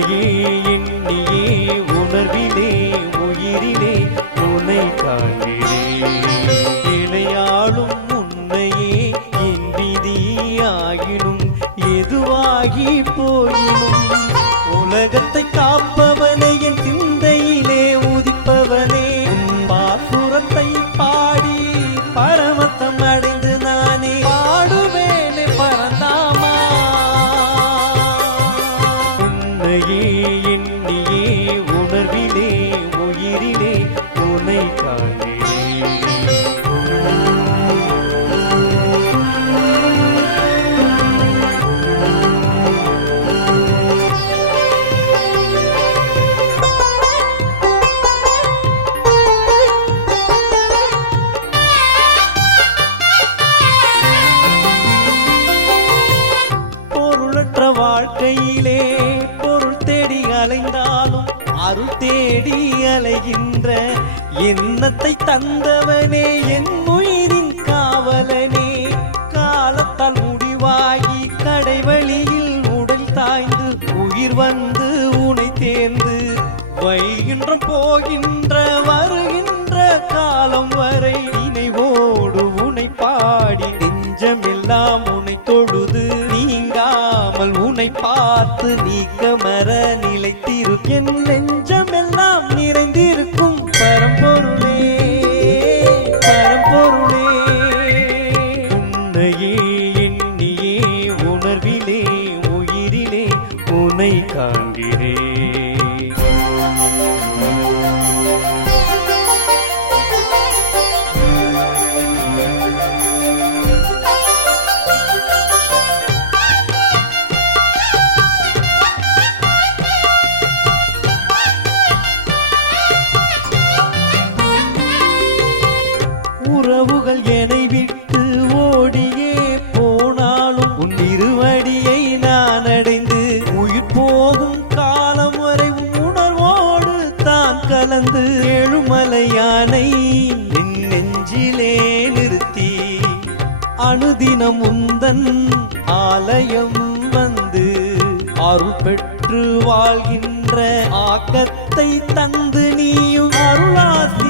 உன்னையே எண்ணியே உணர்விலே உயிரிலே உன்னை காண்கிறேன். இணையாளும் உன்னையே என் விதியாகினும் எதுவாகி போயினும். உலகத்தை காப்பவனே என் சிந்தையிலே உதிப்பவனே. பாசுரத்தை பாடி பர காண்கிறேன் பொருளற்ற அருள் தேடி அலைகின்ற எண்ணத்தை தந்தவனே என் உயிரின் காவலனே. காலத்தால் முடிவாகி கடைவழியில் உடல் தாய்ந்து உயிர் வந்து உனை தேர்ந்து வைகின்ற போகின்ற வருகின்ற காலம் வரை நினைவோடு உனை பாடி நெஞ்சமெல்லாம் உனை தொழுது நீங்காமல் உனை பார்த்து நீக்க மர நிலைத்திரு என் நெஞ்சமெல்லாம் நிறைந்திருக்கும் பரம்பொருளே பரம்பொருளே. உன்னையே எண்ணியே உணர்விலே உயிரிலே உனை காண்கிறேன். அனுதினம் உந்தன் ஆலயம் வந்து அருள் பெற்று வாழ்கின்ற ஆக்கத்தை தந்து நீயும் அருளாசி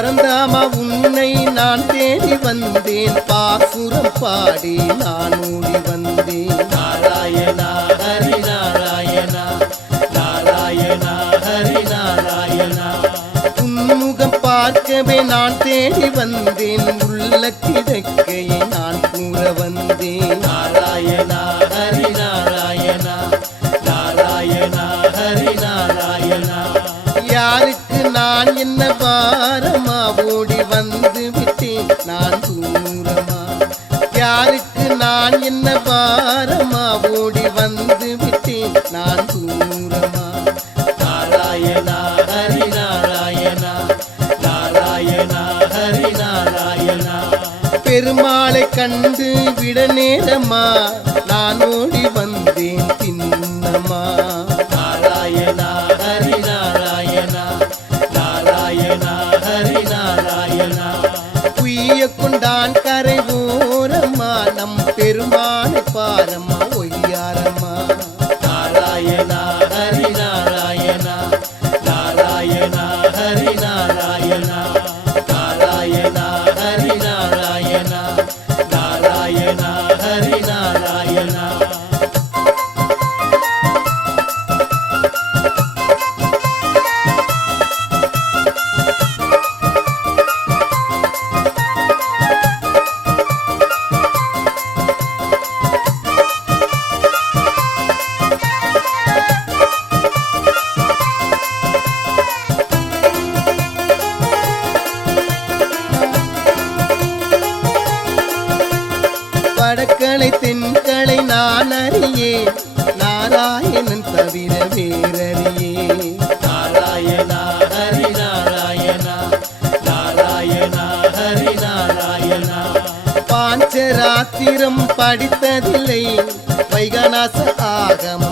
பரந்தாமா உன்னை நான் தேடி வந்தேன். பாசுரம் பாடி நான் ஓடி வந்தேன். நாராயணா ஹரி நாராயணா நாராயணா ஹரி நாராயணா. உன்முகம் பார்க்கவே நான் தேடி வந்தேன். உள்ள கிடக்கையை நான் என்ன பாரமா ஓடி வந்து விட்டேன். நான் தூரமா? யாருக்கு நான் என்ன பாரமா ஓடி வந்து விட்டேன். நான் தூரமா? நாராயணா ஹரி நாராயணா. நாராயணா ஹரி நாராயணா. பெருமாளை கண்டு விட நேரமா? நான் ஓடி வந்து ஓரம்மா நம் பெருமானை பாரம்மா. படித்ததில்லை. வைகநாச ஆகம